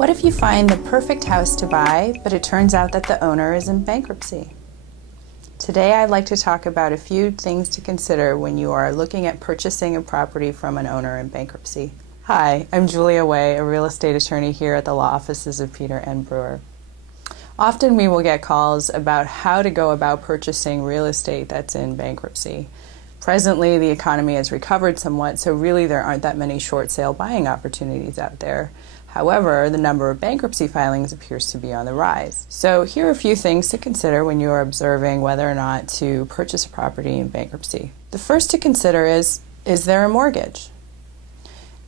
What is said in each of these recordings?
What if you find the perfect house to buy, but it turns out that the owner is in bankruptcy? Today I'd like to talk about a few things to consider when you are looking at purchasing a property from an owner in bankruptcy. Hi, I'm Julia Way, a real estate attorney here at the law offices of Peter and Brewer. Often we will get calls about how to go about purchasing real estate that's in bankruptcy. Presently, the economy has recovered somewhat, so really there aren't that many short sale buying opportunities out there. However, the number of bankruptcy filings appears to be on the rise. So here are a few things to consider when you are observing whether or not to purchase a property in bankruptcy. The first to consider is there a mortgage?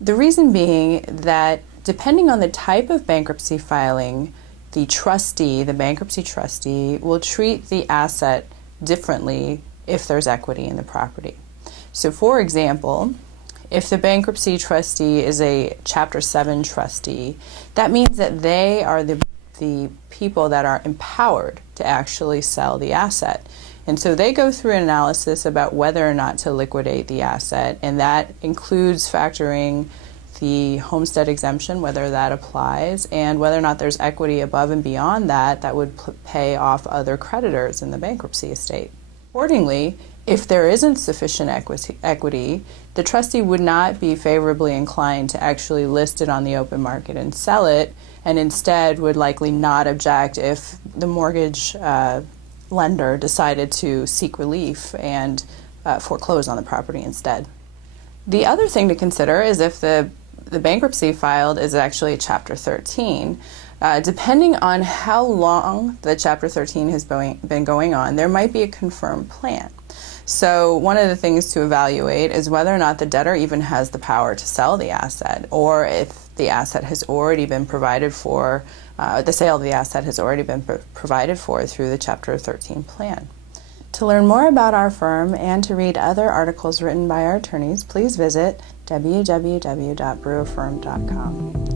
The reason being that depending on the type of bankruptcy filing, the bankruptcy trustee, will treat the asset differently if there's equity in the property. So for example, if the bankruptcy trustee is a Chapter 7 trustee, that means that they are the people that are empowered to actually sell the asset. And so they go through an analysis about whether or not to liquidate the asset, and that includes factoring the homestead exemption, whether that applies, and whether or not there's equity above and beyond that would pay off other creditors in the bankruptcy estate. Accordingly, if there isn't sufficient equity, the trustee would not be favorably inclined to actually list it on the open market and sell it, and instead would likely not object if the mortgage lender decided to seek relief and foreclose on the property instead. The other thing to consider is if the bankruptcy filed is actually a Chapter 13. Depending on how long the Chapter 13 has been going on, there might be a confirmed plan. So one of the things to evaluate is whether or not the debtor even has the power to sell the asset, or if the asset has already been provided for, the sale of the asset has already been provided for through the Chapter 13 plan. To learn more about our firm and to read other articles written by our attorneys, please visit www.brewerfirm.com.